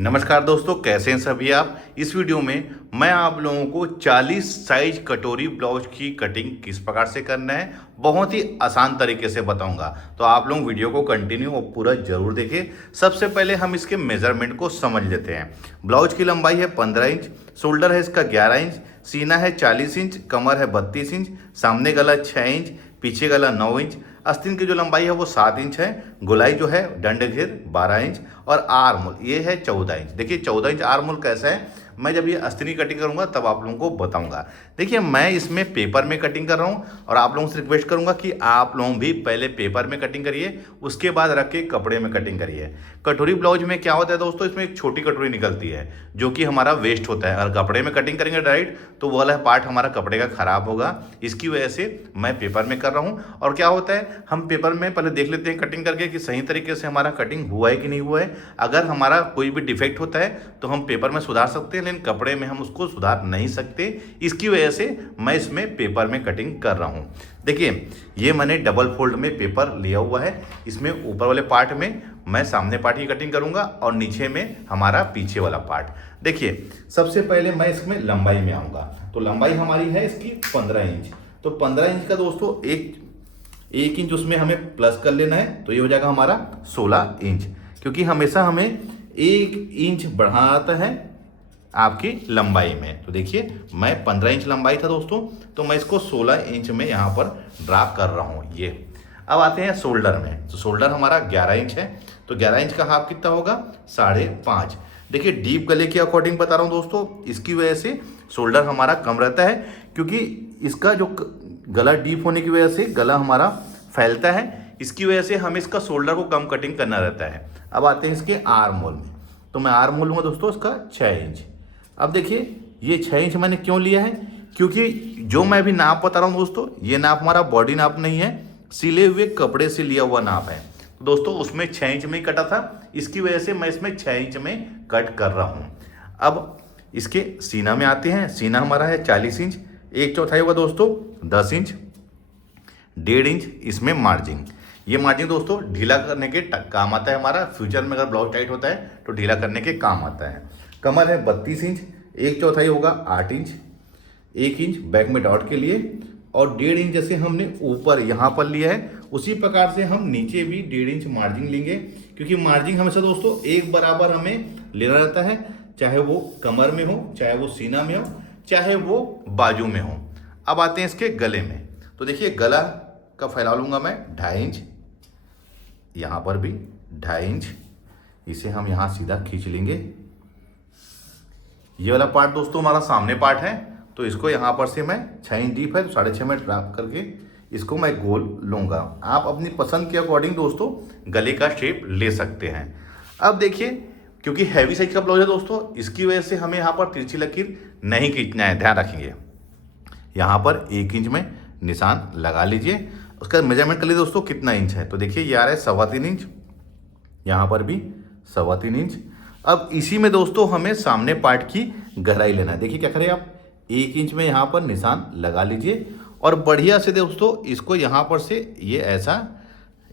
नमस्कार दोस्तों, कैसे हैं सभी आप। इस वीडियो में मैं आप लोगों को 40 साइज कटोरी ब्लाउज की कटिंग किस प्रकार से करना है बहुत ही आसान तरीके से बताऊंगा। तो आप लोग वीडियो को कंटिन्यू और पूरा जरूर देखिए। सबसे पहले हम इसके मेजरमेंट को समझ लेते हैं। ब्लाउज की लंबाई है 15 इंच, शोल्डर है इसका 11 इंच, सीना है 40 इंच, कमर है 32 इंच, सामने गला 6 इंच, पीछे गला 9 इंच, आस्तीन की जो लंबाई है वो 7 इंच है, गोलाई जो है डंड घेर 12 इंच और आर्म ये है 14 इंच। देखिए 14 इंच आर्म कैसा है, मैं जब ये आस्तीन कटिंग करूंगा तब आप लोगों को बताऊंगा। देखिए मैं इसमें पेपर में कटिंग कर रहा हूं और आप लोगों से रिक्वेस्ट करूंगा कि आप लोग भी पहले पेपर में कटिंग करिए, उसके बाद रख के कपड़े में कटिंग करिए। कटोरी ब्लाउज में क्या होता है दोस्तों, इसमें एक छोटी कटोरी निकलती है जो कि हमारा वेस्ट होता है। अगर कपड़े में कटिंग करेंगे डायरेक्ट तो वो वाला पार्ट हमारा कपड़े का खराब होगा। इसकी वजह से मैं पेपर में कर रहा हूँ। और क्या होता है, हम पेपर में पहले देख लेते हैं कटिंग करके कि सही तरीके से हमारा कटिंग हुआ है कि नहीं हुआ है। अगर हमारा कोई भी डिफेक्ट होता है तो हम पेपर में सुधार सकते हैं, लेकिन कपड़े में हम उसको सुधार नहीं सकते। इसकी वजह से मैं इसमें पेपर में कटिंग कर रहा हूँ। देखिए ये मैंने डबल फोल्ड में पेपर लिया हुआ है। इसमें ऊपर वाले पार्ट में मैं सामने पार्ट की कटिंग करूंगा और नीचे में हमारा पीछे वाला पार्ट। देखिए सबसे पहले मैं इसमें लंबाई में आऊंगा। तो लंबाई हमारी है इसकी 15 इंच। तो 15 इंच का दोस्तों एक इंच उसमें हमें प्लस कर लेना है, तो ये हो जाएगा हमारा 16 इंच। क्योंकि हमेशा हमें 1 इंच बढ़ाता है आपकी लंबाई में। तो देखिए मैं 15 इंच लंबाई था दोस्तों, तो मैं इसको 16 इंच में यहाँ पर ड्रा कर रहा हूँ। ये अब आते हैं शोल्डर में। तो शोल्डर हमारा 11 इंच है, तो 11 इंच का हाफ कितना होगा, 5.5। देखिए डीप गले के अकॉर्डिंग बता रहा हूँ दोस्तों, इसकी वजह से शोल्डर हमारा कम रहता है, क्योंकि इसका जो गला डीप होने की वजह से गला हमारा फैलता है। इसकी वजह से हमें इसका शोल्डर को कम कटिंग करना रहता है। अब आते हैं इसके आर्म होल में। तो मैं आर्म होल लूँगा दोस्तों इसका 6 इंच। अब देखिए ये 6 इंच मैंने क्यों लिया है, क्योंकि जो मैं अभी नाप बता रहा हूँ दोस्तों, ये नाप हमारा बॉडी नाप नहीं है, सिले हुए कपड़े से लिया हुआ नाप है। तो दोस्तों उसमें 6 इंच में ही कटा था, इसकी वजह से मैं इसमें 6 इंच में कट कर रहा हूँ। अब इसके सीना में आते हैं। सीना हमारा है 40 इंच, 1/4 होगा दोस्तों 10 इंच, 1.5 इंच इसमें मार्जिन। ये मार्जिन दोस्तों ढीला करने के काम आता है हमारा। फ्यूचर में अगर ब्लाउज टाइट होता है तो ढीला करने के काम आता है। कमर है 32 इंच, 1/4 होगा 8 इंच, 1 इंच बैक में डॉट के लिए और 1.5 इंच जैसे हमने ऊपर यहाँ पर लिया है, उसी प्रकार से हम नीचे भी 1.5 इंच मार्जिन लेंगे। क्योंकि मार्जिन हमेशा दोस्तों एक बराबर हमें लेना रहता है, चाहे वो कमर में हो, चाहे वो सीना में हो, चाहे वो बाजू में हो। अब आते हैं इसके गले में। तो देखिए गला का फैला लूँगा मैं 2.5 इंच, यहाँ पर भी 2.5 इंच। इसे हम यहाँ सीधा खींच लेंगे। ये वाला पार्ट दोस्तों हमारा सामने पार्ट है, तो इसको यहाँ पर से मैं 6 इंच डीप है तो 6.5 में ड्रॉप करके इसको मैं गोल लूँगा। आप अपनी पसंद के अकॉर्डिंग दोस्तों गले का शेप ले सकते हैं। अब देखिए क्योंकि हैवी साइज का ब्लाउज है दोस्तों, इसकी वजह से हमें यहाँ पर तिरछी लकीर नहीं खींचना है, ध्यान रखेंगे। यहाँ पर 1 इंच में निशान लगा लीजिए। उसका मेजरमेंट कर लीजिए दोस्तों कितना इंच है। तो देखिए ये आ रहा है 3.25 इंच, यहाँ पर भी 3.25 इंच। अब इसी में दोस्तों हमें सामने पार्ट की गहराई लेना है। देखिए क्या करें आप, 1 इंच में यहाँ पर निशान लगा लीजिए और बढ़िया से दोस्तों इसको यहाँ पर से ये ऐसा,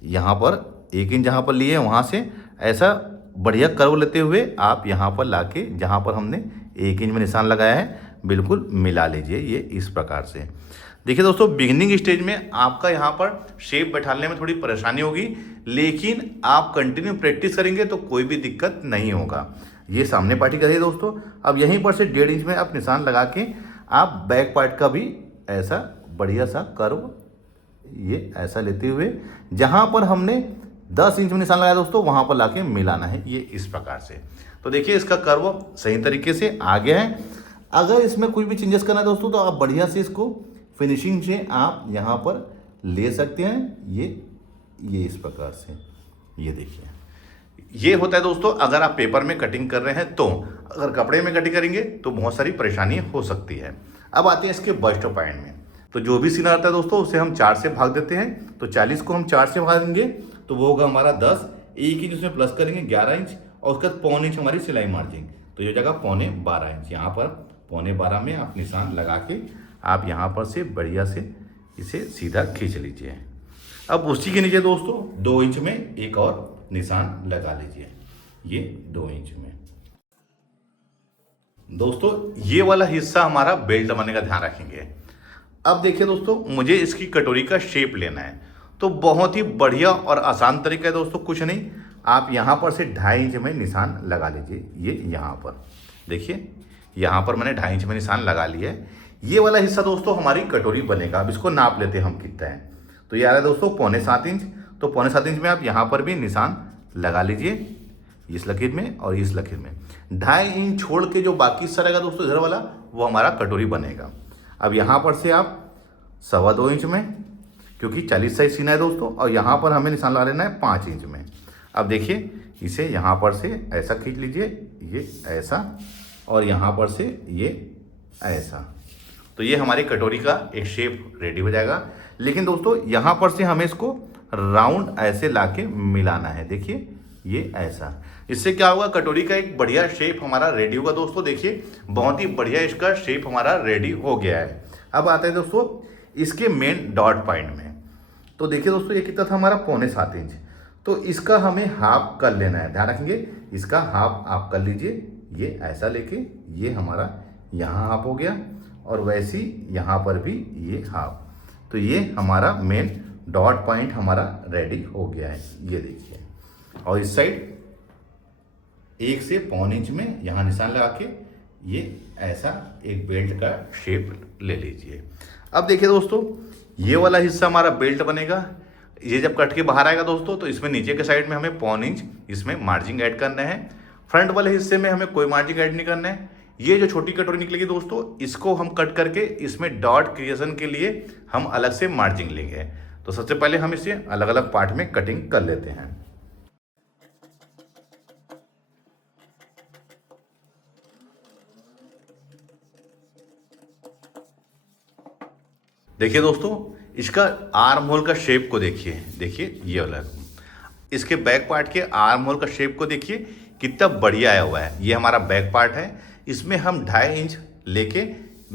यहाँ पर 1 इंच जहाँ पर लिए वहाँ से ऐसा बढ़िया कर्व लेते हुए आप यहाँ पर लाके जहाँ पर हमने 1 इंच में निशान लगाया है बिल्कुल मिला लीजिए। ये इस प्रकार से। देखिए दोस्तों बिगिनिंग स्टेज में आपका यहाँ पर शेप बैठाने में थोड़ी परेशानी होगी, लेकिन आप कंटिन्यू प्रैक्टिस करेंगे तो कोई भी दिक्कत नहीं होगा। ये सामने पार्टी करिए दोस्तों। अब यहीं पर से 1.5 इंच में आप निशान लगा के आप बैक पार्ट का भी ऐसा बढ़िया सा कर्व ये ऐसा लेते हुए जहाँ पर हमने 10 इंच में निशान लगाया दोस्तों वहाँ पर लाके मिलाना है, ये इस प्रकार से। तो देखिए इसका कर्व सही तरीके से आ गया है। अगर इसमें कोई भी चेंजेस करना है दोस्तों तो आप बढ़िया से इसको फिनिशिंग से आप यहाँ पर ले सकते हैं। ये इस प्रकार से ये देखिए ये होता है दोस्तों अगर आप पेपर में कटिंग कर रहे हैं तो। अगर कपड़े में कटिंग करेंगे तो बहुत सारी परेशानी हो सकती है। अब आते हैं इसके बस्ट पॉइंट में। तो जो भी सीना आता है दोस्तों उसे हम 4 से भाग देते हैं। तो 40 को हम 4 से भाग देंगे तो वो होगा हमारा 10। 1 इंच उसमें प्लस करेंगे 11 इंच और उसका 1.25 इंच हमारी सिलाई मार्जिन, तो ये जगह 12.25 इंच। यहाँ पर 12.25 में आप निशान लगा के आप यहाँ पर से बढ़िया से इसे सीधा खींच लीजिए। अब उसी के नीचे दोस्तों 2 इंच में एक और निशान लगा लीजिए, ये 2 इंच में। दोस्तों ये वाला हिस्सा हमारा बेल्ट बनने का ध्यान रखेंगे। अब देखिए दोस्तों, मुझे इसकी कटोरी का शेप लेना है, तो बहुत ही बढ़िया और आसान तरीका है दोस्तों। कुछ नहीं, आप यहाँ पर से 2.5 इंच में निशान लगा लीजिए। ये यहाँ पर देखिए, यहाँ पर मैंने 2.5 इंच में निशान लगा लिया है। ये वाला हिस्सा दोस्तों हमारी कटोरी बनेगा। अब इसको नाप लेते हैं हम कितना है। तो ये आ रहा है दोस्तों 6.25 इंच। तो 6.25 इंच में आप यहाँ पर भी निशान लगा लीजिए, इस लकीर में और इस लकीर में। 2.5 इंच छोड़ के जो बाकी हिस्सा रहेगा दोस्तों इधर वाला, वो हमारा कटोरी बनेगा। अब यहाँ पर से आप 2.25 इंच में, क्योंकि 40 साइज सीना है दोस्तों, और यहाँ पर हमें निशान लगा लेना है 5 इंच में। अब देखिए, इसे यहाँ पर से ऐसा खींच लीजिए, ये ऐसा, और यहाँ पर से ये ऐसा। तो ये हमारी कटोरी का एक शेप रेडी हो जाएगा। लेकिन दोस्तों यहाँ पर से हमें इसको राउंड ऐसे लाके मिलाना है। देखिए ये ऐसा, इससे क्या होगा, कटोरी का एक बढ़िया शेप हमारा रेडी होगा दोस्तों। देखिए बहुत ही बढ़िया इसका शेप हमारा रेडी हो गया है। अब आता है दोस्तों इसके मेन डॉट पॉइंट में। तो देखिए दोस्तों, ये कितना था हमारा 6.25 इंच। तो इसका हमें हाफ कर लेना है, ध्यान रखेंगे, इसका हाफ आप कर लीजिए। ये ऐसा लेके ये हमारा यहाँ हाफ हो गया, और वैसे ही यहाँ पर भी ये हाफ। तो ये हमारा मेन डॉट पॉइंट हमारा रेडी हो गया है। ये देखिए, और इस साइड 1 से 1.25 इंच में यहाँ निशान लगा के ये ऐसा एक बेल्ट का शेप ले लीजिए। अब देखिए दोस्तों, ये वाला हिस्सा हमारा बेल्ट बनेगा। ये जब कट के बाहर आएगा दोस्तों, तो इसमें नीचे के साइड में हमें 1.25 इंच इसमें मार्जिन ऐड करना है। फ्रंट वाले हिस्से में हमें कोई मार्जिन ऐड नहीं करना है। ये जो छोटी कटोरी निकलेगी दोस्तों, इसको हम कट करके इसमें डॉट क्रिएशन के लिए हम अलग से मार्जिन लेंगे। तो सबसे पहले हम इसे अलग अलग पार्ट में कटिंग कर लेते हैं। देखिए दोस्तों, इसका आर्म होल का शेप को देखिए। देखिए ये वाला, इसके बैक पार्ट के आर्म होल का शेप को देखिए कितना बढ़िया आया हुआ है। ये हमारा बैक पार्ट है। इसमें हम 2.5 इंच लेके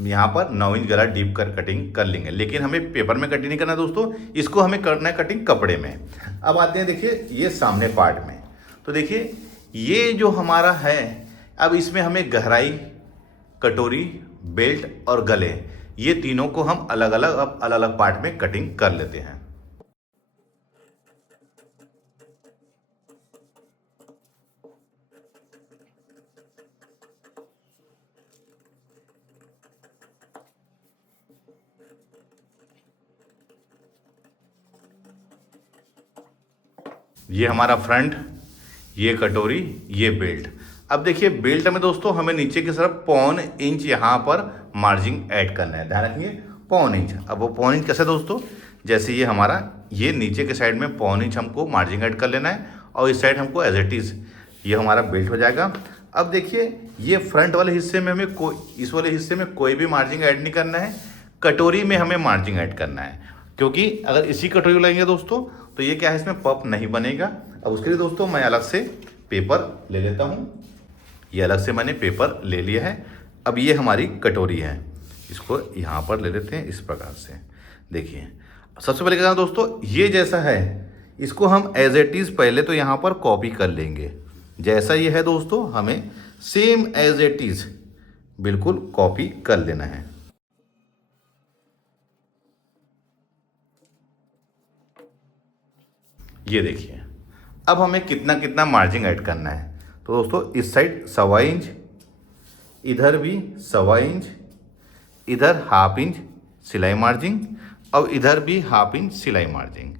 यहाँ पर 9 इंच गला डीप कर कटिंग कर लेंगे। लेकिन हमें पेपर में कटिंग नहीं करना दोस्तों, इसको हमें करना है कटिंग कपड़े में। अब आते हैं देखिए ये सामने पार्ट में। तो देखिए ये जो हमारा है, अब इसमें हमें गहराई, कटोरी, बेल्ट और गले, ये तीनों को हम अलग अलग पार्ट में कटिंग कर लेते हैं। ये हमारा फ्रंट, ये कटोरी, ये बेल्ट। अब देखिए बेल्ट में दोस्तों हमें नीचे की तरफ 1.25 इंच यहाँ पर मार्जिन ऐड करना है, ध्यान रखिए 1.25 इंच। अब वो 1.25 इंच कैसे दोस्तों, जैसे ये हमारा ये नीचे के साइड में 1.25 इंच हमको मार्जिन ऐड कर लेना है, और इस साइड हमको एज इट इज़ ये हमारा बेल्ट हो जाएगा। अब देखिए ये फ्रंट वाले हिस्से में हमें इस वाले हिस्से में कोई भी मार्जिन ऐड नहीं करना है, कटोरी में हमें मार्जिन ऐड करना है। क्योंकि अगर इसी कटोरी को लेंगे दोस्तों, तो ये क्या है, इसमें पफ नहीं बनेगा। अब उसके लिए दोस्तों मैं अलग से पेपर ले लेता हूँ। ये अलग से मैंने पेपर ले लिया है। अब ये हमारी कटोरी है, इसको यहाँ पर ले लेते हैं इस प्रकार से। देखिए सबसे पहले क्या करना दोस्तों, ये जैसा है इसको हम एज इट इज़ पहले तो यहाँ पर कॉपी कर लेंगे। जैसा ये है दोस्तों, हमें सेम एज इट इज़ बिल्कुल कॉपी कर लेना है। ये देखिए, अब हमें कितना कितना मार्जिन ऐड करना है। तो दोस्तों इस साइड 1.25 इंच, इधर भी 1.25 इंच, इधर 1/2 इंच सिलाई मार्जिन, और इधर भी 1/2 इंच सिलाई मार्जिन।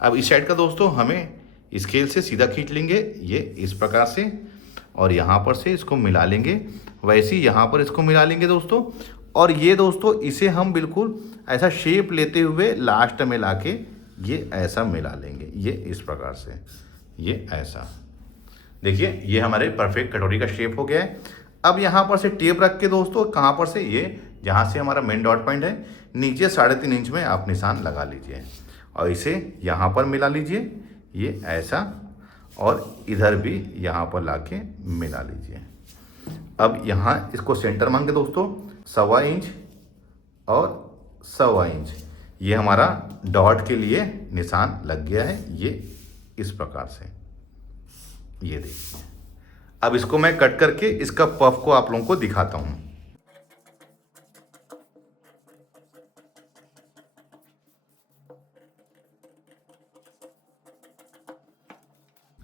अब इस साइड का दोस्तों हमें स्केल से सीधा खींच लेंगे, ये इस प्रकार से, और यहाँ पर से इसको मिला लेंगे। वैसे ही यहाँ पर इसको मिला लेंगे दोस्तों। और ये दोस्तों इसे हम बिल्कुल ऐसा शेप लेते हुए लास्ट में लाके ये ऐसा मिला लेंगे, ये इस प्रकार से, ये ऐसा। देखिए ये हमारे परफेक्ट कटोरी का शेप हो गया है। अब यहाँ पर से टेप रख के दोस्तों, कहाँ पर से, ये जहाँ से हमारा मेन डॉट पॉइंट है, नीचे 3.5 इंच में आप निशान लगा लीजिए, और इसे यहाँ पर मिला लीजिए, ये ऐसा, और इधर भी यहाँ पर लाके मिला लीजिए। अब यहाँ इसको सेंटर मांगे दोस्तों 1.25 इंच और 1.25 इंच, ये हमारा डॉट के लिए निशान लग गया है, ये इस प्रकार से। ये देखिए, अब इसको मैं कट करके इसका पफ को आप लोगों को दिखाता हूँ।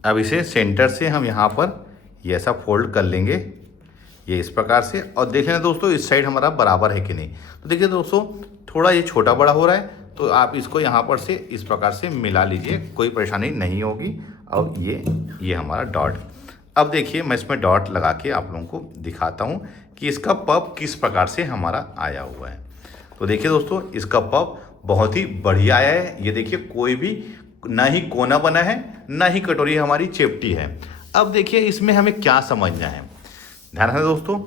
अब इसे सेंटर से हम यहाँ पर ये ऐसा फोल्ड कर लेंगे, ये इस प्रकार से। और देख लेना दोस्तों इस साइड हमारा बराबर है कि नहीं। तो देखिए दोस्तों थोड़ा ये छोटा बड़ा हो रहा है, तो आप इसको यहाँ पर से इस प्रकार से मिला लीजिए, कोई परेशानी नहीं होगी। और ये हमारा डॉट। अब देखिए मैं इसमें डॉट लगा के आप लोगों को दिखाता हूँ कि इसका पफ किस प्रकार से हमारा आया हुआ है। तो देखिए दोस्तों इसका पफ बहुत ही बढ़िया आया है। ये देखिए कोई भी ना ही कोना बना है, ना ही कटोरी हमारी चेपटी है। अब देखिए इसमें हमें क्या समझना है, ध्यान रखना दोस्तों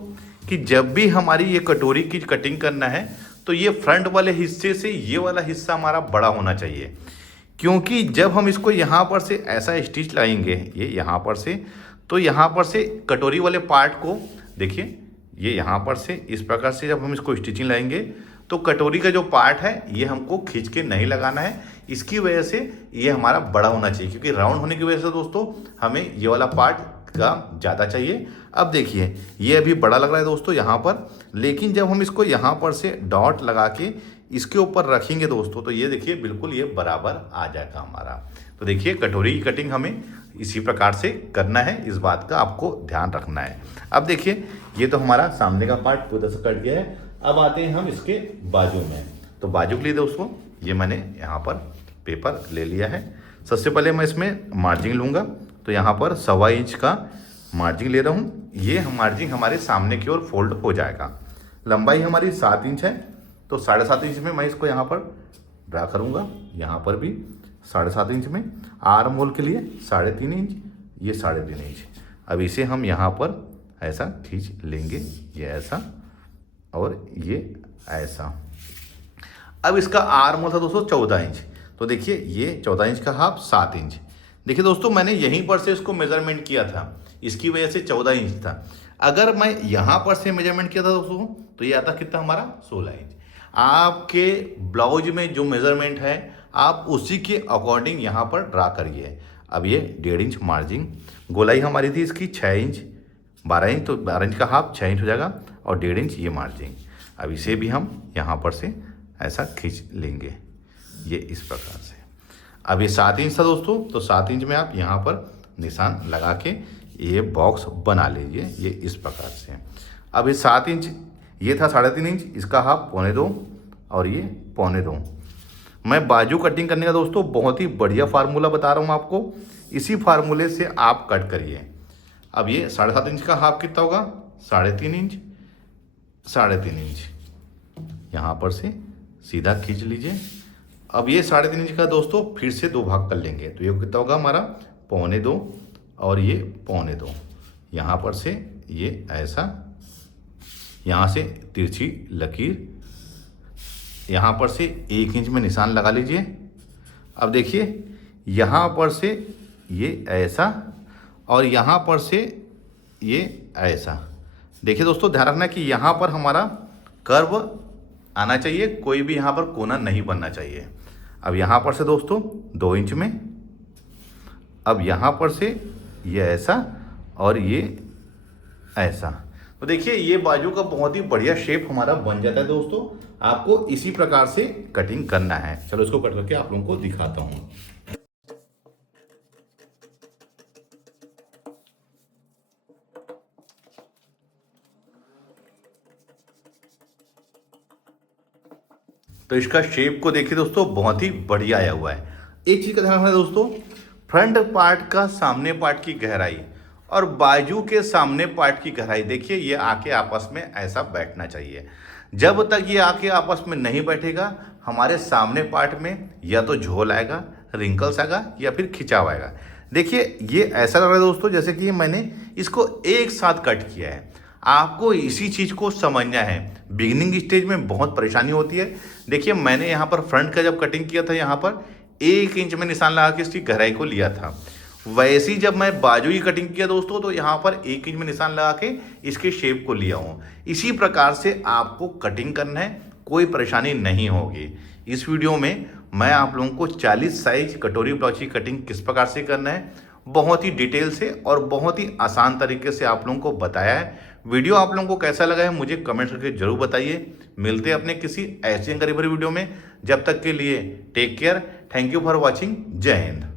कि जब भी हमारी ये कटोरी की कटिंग करना है तो ये फ्रंट वाले हिस्से से ये वाला हिस्सा हमारा बड़ा होना चाहिए, क्योंकि जब हम इसको यहाँ पर से ऐसा स्टिच लाएंगे ये यहाँ पर से, तो यहाँ पर से कटोरी वाले पार्ट को देखिए ये यहाँ पर से इस प्रकार से जब हम इसको स्टिचिंग लाएंगे तो कटोरी का जो पार्ट है ये हमको खींच के नहीं लगाना है। इसकी वजह से ये हमारा बड़ा होना चाहिए, क्योंकि राउंड होने की वजह से दोस्तों हमें ये वाला पार्ट का ज़्यादा चाहिए। अब देखिए ये अभी बड़ा लग रहा है दोस्तों यहाँ पर, लेकिन जब हम इसको यहाँ पर से डॉट लगा के इसके ऊपर रखेंगे दोस्तों तो ये देखिए बिल्कुल ये बराबर आ जाएगा हमारा। तो देखिए कटोरी की कटिंग हमें इसी प्रकार से करना है, इस बात का आपको ध्यान रखना है। अब देखिए ये तो हमारा सामने का पार्ट पूरा से कट गया है। अब आते हैं हम इसके बाजू में। तो बाजू के लिए दोस्तों ये मैंने यहाँ पर पेपर ले लिया है। सबसे पहले मैं इसमें मार्जिन लूँगा, तो यहाँ पर 1.25 इंच का मार्जिन ले रहा हूँ। ये मार्जिन हमारे सामने की ओर फोल्ड हो जाएगा। लंबाई हमारी 7 इंच है, तो 7.5 इंच में मैं इसको यहाँ पर ड्रा करूँगा। यहाँ पर भी 7.5 इंच में, आर्म होल के लिए 3.5 इंच, ये 3.5 इंच। अब इसे हम यहाँ पर ऐसा खींच लेंगे, ये ऐसा और ये ऐसा। अब इसका आर्म होल था दोस्तों 14 इंच, तो देखिए ये 14 इंच का हाफ 7 इंच। देखिए दोस्तों मैंने यहीं पर से इसको मेजरमेंट किया था, इसकी वजह से 14 इंच था। अगर मैं यहाँ पर से मेजरमेंट किया था दोस्तों तो ये आता कितना हमारा 16 इंच। आपके ब्लाउज में जो मेजरमेंट है आप उसी के अकॉर्डिंग यहाँ पर ड्रा करिए। अब ये 1.5 इंच मार्जिन, गोलाई हमारी थी इसकी 6 इंच, 12 इंच, तो 12 इंच का हाफ 6 इंच हो जाएगा और 1.5 इंच ये मार्जिन। अब इसे भी हम यहाँ पर से ऐसा खींच लेंगे, ये इस प्रकार से। अब ये 7 इंच था दोस्तों, तो 7 इंच में आप यहाँ पर निशान लगा के ये बॉक्स बना लीजिए, ये इस प्रकार से। अब ये 7 इंच ये था 3.5 इंच, इसका हाफ 1.25 और ये 1.25। मैं बाजू कटिंग करने का दोस्तों बहुत ही बढ़िया फार्मूला बता रहा हूँ आपको, इसी फार्मूले से आप कट करिए। अब ये 7.5 इंच का हाफ कितना होगा 3.5 इंच, 3.5 इंच यहाँ पर से सीधा खींच लीजिए। अब ये 3.5 इंच का दोस्तों फिर से 2 भाग कर लेंगे, तो ये कितना होगा हमारा 1.25 और ये 1.25। यहाँ पर से ये ऐसा, यहाँ से तिरछी लकीर, यहाँ पर से 1 इंच में निशान लगा लीजिए। अब देखिए यहाँ पर से ये ऐसा और यहाँ पर से ये ऐसा। देखिए दोस्तों ध्यान रखना कि यहाँ पर हमारा कर्व आना चाहिए, कोई भी यहाँ पर कोना नहीं बनना चाहिए। अब यहाँ पर से दोस्तों 2 इंच में, अब यहाँ पर से ये ऐसा और ये ऐसा। तो देखिए ये बाजू का बहुत ही बढ़िया शेप हमारा बन जाता है दोस्तों। आपको इसी प्रकार से कटिंग करना है। चलो इसको कट करके आप लोगों को दिखाता हूँ। तो इसका शेप को देखिए दोस्तों बहुत ही बढ़िया आया हुआ है। एक चीज का ध्यान रखना दोस्तों, फ्रंट पार्ट का सामने पार्ट की गहराई और बाजू के सामने पार्ट की गहराई देखिए ये आके आपस में ऐसा बैठना चाहिए। जब तक ये आके आपस में नहीं बैठेगा हमारे सामने पार्ट में या तो झोल आएगा, रिंकल्स आएगा या फिर खिंचाव आएगा। देखिए ये ऐसा लग रहा है दोस्तों जैसे कि मैंने इसको एक साथ कट किया है। आपको इसी चीज़ को समझना है, बिगिनिंग स्टेज में बहुत परेशानी होती है। देखिए मैंने यहाँ पर फ्रंट का जब कटिंग किया था यहाँ पर 1 इंच में निशान लगा के इसकी गहराई को लिया था। वैसे ही जब मैं बाजू की कटिंग किया दोस्तों तो यहाँ पर 1 इंच में निशान लगा के इसके शेप को लिया हूँ। इसी प्रकार से आपको कटिंग करना है, कोई परेशानी नहीं होगी। इस वीडियो में मैं आप लोगों को 40 साइज कटोरी ब्लाउज की कटिंग किस प्रकार से करना है बहुत ही डिटेल से और बहुत ही आसान तरीके से आप लोगों को बताया है। वीडियो आप लोगों को कैसा लगा है मुझे कमेंट करके जरूर बताइए। मिलते हैं अपने किसी ऐसे गरीब वीडियो में, जब तक के लिए take care. Thank you for watching. जय हिंद।